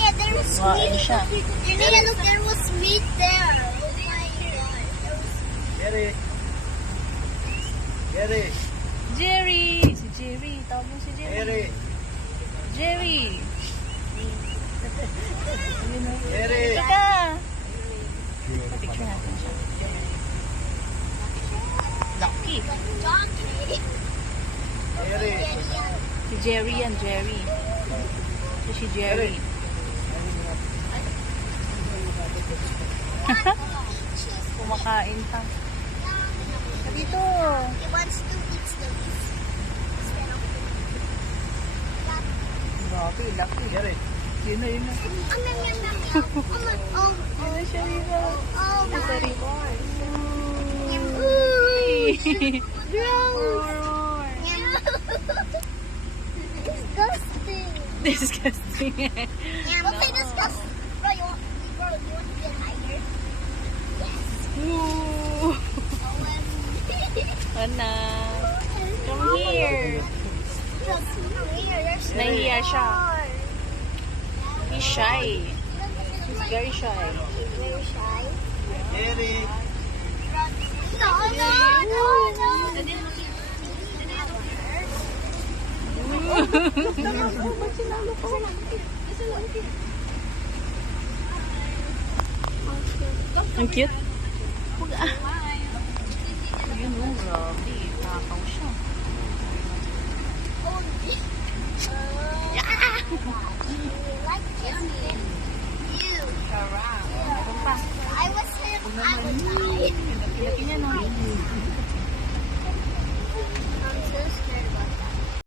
Kumain siya. Look, there was meat there. Oh my God. Jerry. Jerry. Jerry! Si Jerry. Tawag mo si Jerry. Jerry. Jerry! Jerry. Teka! Picture natin siya. Lucky. Jerry. Si Jerry yan, Jerry. So, si Jerry. Kumakain pa. Dito. He wants to eat the leaf. Grabe, lucky. Jerry. Yun na, yun na. Oh, Yun na siya, Riva. oh Sa my. reward. Disgusting. Disgusting. Okay, disgusting. Bro, you want to get higher? Ooh. Ana. Come here. Nahiya siya. He's shy. He's very shy. Very shy. Jerry. No, no, no, no. Ang cute. Yun o, grabe. Takaw siya. Like kissing you. Sarap. Meron pa. I was him. I was I. Laki-laki niya, no?